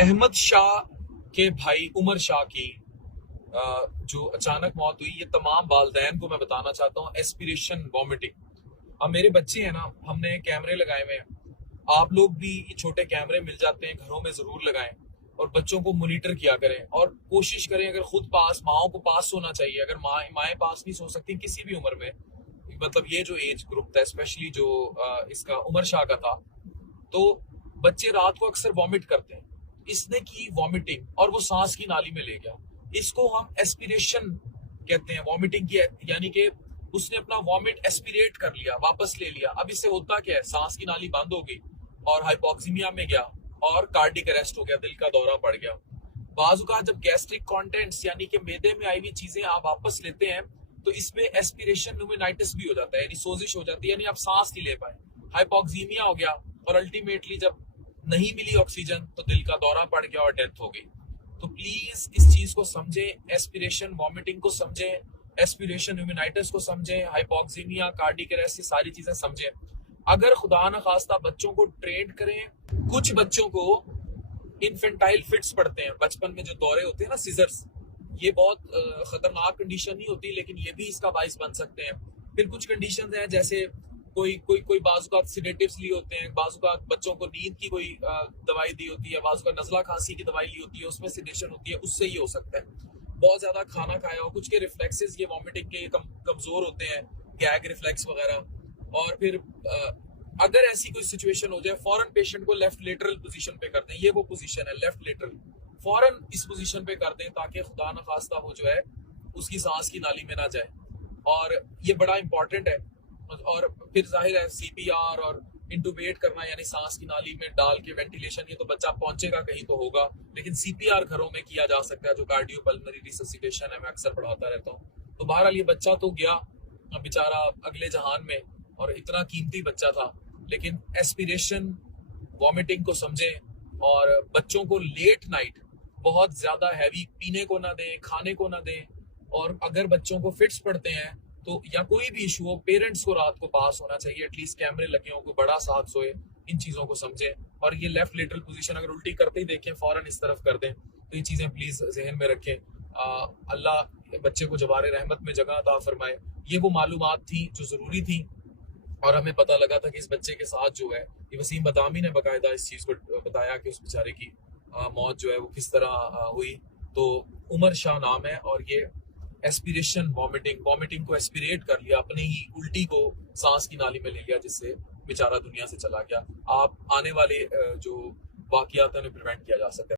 अहमद शाह के भाई उमर शाह की जो अचानक मौत हुई, ये तमाम वालदैन को मैं बताना चाहता हूँ। Aspiration vomiting. अब मेरे बच्चे हैं ना, हमने कैमरे लगाए हुए हैं। आप लोग भी ये छोटे कैमरे मिल जाते हैं, घरों में जरूर लगाएं और बच्चों को मॉनिटर किया करें और कोशिश करें, अगर खुद पास, माओ को पास सोना चाहिए। अगर माएँ पास नहीं सो सकती किसी भी उम्र में, मतलब ये जो एज ग्रुप था, स्पेशली जो इसका उमर शाह का था, तो बच्चे रात को अक्सर वॉमिट करते हैं। इसने की वॉमिटिंग और वो सांस की नाली में ले गया। इसको हम एस्पिरेशन कहते हैं, वॉमिटिंग की, यानी कि उसने अपना वॉमिट एस्पिरेट कर लिया, वापस ले लिया। अब इससे होता क्या है, सांस की नाली बंद हो गई और हाइपोक्सीमिया में गया और कार्डिक अरेस्ट हो गया, दिल का दौरा पड़ गया। बाजू का जब गैस्ट्रिक कंटेंट्स यानी कि मैदे में आई हुई चीजें आप वापस लेते हैं, तो इसमें एस्पिरेशन न्यूमेनाइटिस भी हो जाता है, यानी सोजिश हो जाती है, यानी आप सांस नहीं ले पाए, हाइपोक्सीमिया हो गया और अल्टीमेटली जब नहीं मिली ऑक्सीजन तो दिल का दौरा पड़ गया और डेथ हो गई। तो प्लीज इस चीज को समझें, एस्पिरेशन वॉमिटिंग को समझें, एस्पिरेशन न्यूमेनाइटिस को समझें, हाइपोक्सीमिया, कार्डिक अरेस्ट, ये सारी चीजें समझें। अगर खुदा न खास्ता बच्चों को ट्रेन करें, कुछ बच्चों को इन्फेंटाइल फिट्स पड़ते हैं, बचपन में जो दौरे होते हैं ना, सीजर्स, ये बहुत खतरनाक कंडीशन नहीं होती, लेकिन ये भी इसका बाइस बन सकते हैं। फिर कुछ कंडीशंस हैं, जैसे कोई कोई कोई बाजुकात सिडेटिव्स लिए होते हैं, बाजुकात बच्चों को नींद की कोई दवाई दी होती है, बाजुकात नजला खांसी की दवाई ली होती है, उसमें सिडेशन होती है, उससे ये हो सकता है। बहुत ज्यादा खाना खाया हो, कुछ के रिफ्लेक्सेस ये वॉमिटिंग के कमजोर होते हैं, गैग रिफ्लेक्स वगैरह। और फिर अगर ऐसी कोई सिचुएशन हो जाए, फौरन पेशेंट को लेफ्ट लेटरल पोजीशन पे कर दें। ये वो पोजीशन है लेफ्ट लेटरल, फौरन इस पोजीशन पे कर दें ताकि खुदा न खास्ता वो जो है उसकी सांस की नाली में ना जाए। और ये बड़ा इंपॉर्टेंट है। और फिर जाहिर है सीपीआर और इंटूबेट करना, यानी सांस की नाली में डाल के वेंटिलेशन, ये तो बच्चा पहुंचेगा कहीं तो होगा, लेकिन सीपीआर घरों में किया जा सकता है, जो कार्डियोपल्मोनरी रिससिटेशन है, मैं अक्सर पढ़ाता रहता हूँ। तो बहरहाल ये बच्चा तो गया बेचारा अगले जहान में, और इतना कीमती बच्चा था। लेकिन एस्पिरेशन वॉमिटिंग को समझें और बच्चों को लेट नाइट बहुत ज्यादा हैवी पीने को ना दें, खाने को ना दें। और अगर बच्चों को फिट्स पड़ते हैं तो, या कोई भी इशू हो, पेरेंट्स को रात को पास होना चाहिए, एटलीस्ट कैमरे लगे हों, को बड़ा साथ सोए। इन चीजों को समझें। और ये लेफ्ट लेटरल पोजीशन अगर उल्टी करते ही देखें, फौरन इस तरफ कर दें। तो ये चीजें प्लीज जहन में रखें। अल्लाह बच्चे को जवारे रहमत में जगह अता फरमाए। ये वो मालूमात थी जो जरूरी थी, और हमें पता लगा था कि इस बच्चे के साथ जो है, ये वसीम बदामी ने बाकायदा इस चीज को बताया कि उस बेचारे की मौत जो है वो किस तरह हुई। तो उमर शाह नाम है, और ये एस्पिरेशन वॉमिटिंग को एस्पिरेट कर लिया, अपने ही उल्टी को सांस की नाली में ले लिया, जिससे बेचारा दुनिया से चला गया। आप आने वाले जो वाकयात है उन्हें प्रिवेंट किया जा सकता है।